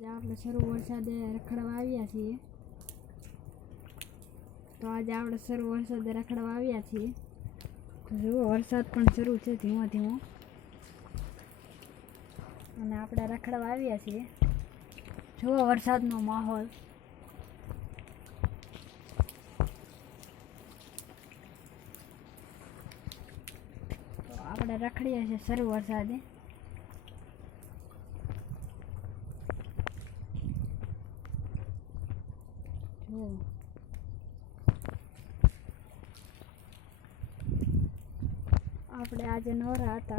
આજે આપણે શરૂ વરસાદે રખડવા આવ્યા છીએ. તો આજે આપણે શરૂ વરસાદે રખડવા આવ્યા છીએ. તો જુઓ, વરસાદ પણ શરૂ છે ધીમો ધીમો. અને આપણે રખડવા આવ્યા છીએ. જુઓ, વરસાદનો માહોલ. તો આપણે રખડીએ છીએ શરૂ વરસાદે. આપણે આજે નવરા હતા.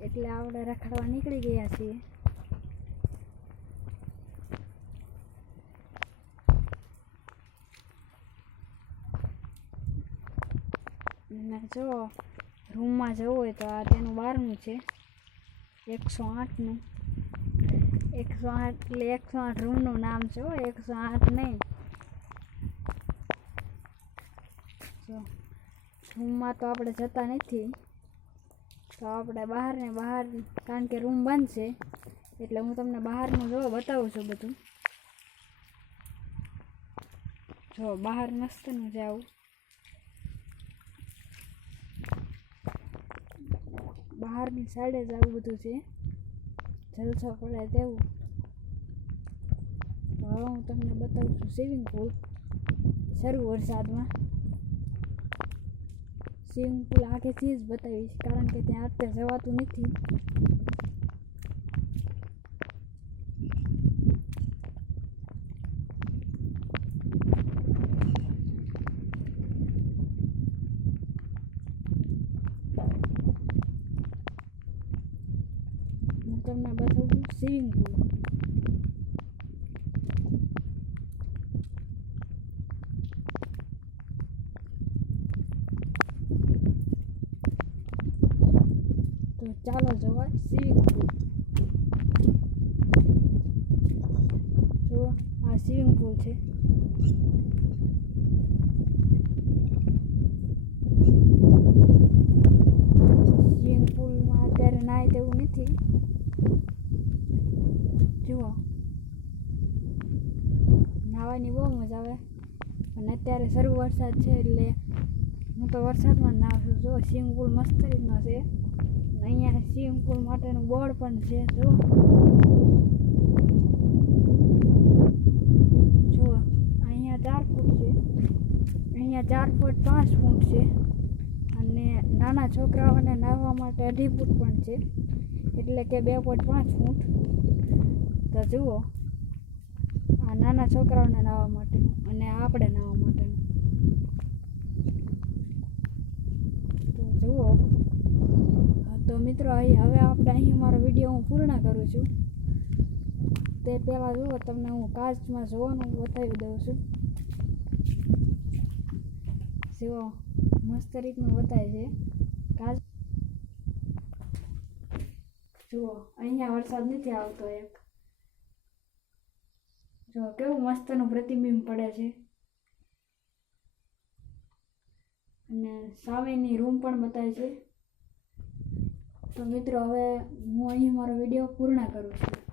એટલે આપણે રખડવા નીકળી ગયા છીએ. જો, રૂમમાં જવું હોય તો આ તેનું બારનું છે. એકસો આઠનું. એકસો આઠ એટલે એકસો આઠ રૂમનું નામ છે એકસો આઠ નહીં. જો, રૂમમાં તો આપણે જતા નથી. તો આપણે બહાર ને બહાર, કારણ કે રૂમ બંધ છે, એટલે હું તમને બહારનું જો બતાવું છું બધું. જો, બહાર મસ્તનું છે આવું. બહારની સાઈડે જ આવું બધું છે. જલસો પડે તેવું. તો હવે હું તમને બતાવું છું સ્વિમિંગ પુલ શરૂ વરસાદમાં. સ્વિમિંગ પુલ આગેથી જ બતાવીશ, કારણ કે ત્યાં અત્યારે જવાતું નથી. તમને બતાવું સ્વિમિંગ પુલ તો ચાલો જવાય સ્વિમિંગ પુલ જુઓ આ સ્વિમિંગ પુલ છે સ્વિમિંગ પુલમાં અત્યારે નાય તેવું નથી જુઓ નાવાની બહુ મજા આવે અને અત્યારે શરૂ વરસાદ છે એટલે હું તો વરસાદમાં જ નાહું છું જો સ્વિમિંગ પુલ મસ્ત રીતનો છે અહીંયા સ્વિમિંગ પુલ માટેનું બોર્ડ પણ છે જો જો અહીંયા ચાર ફૂટ છે. અહીંયા ચાર ફૂટ, પાંચ ફૂટ છે. અને નાના છોકરાઓને નાહવા માટે અઢી ફૂટ પણ છે. એટલે કે બે પોઈન્ટ પાંચ ફૂટ. તો જુઓ, આ નાના છોકરાઓને નાહવા માટેનું અને આપણે નાહવા માટેનું તો જુઓ હા, તો મિત્રો, અહીં હવે આપણે અહીં મારો વીડિયો હું પૂર્ણ કરું છું. તે પહેલાં જુઓ, તમને હું કાચમાં જોવાનું બતાવી દઉં છું. જુઓ, મસ્ત રીતનું બતાવે છે. કાચ જુઓ, અહીંયા વરસાદ નથી આવતો એક. જો કેવું મસ્તનું પ્રતિબિંબ પડે છે. અને સામેની રૂમ પણ બતાવે છે. તો મિત્રો હવે હું અહીં મારો વીડિયો પૂર્ણ કરું છું.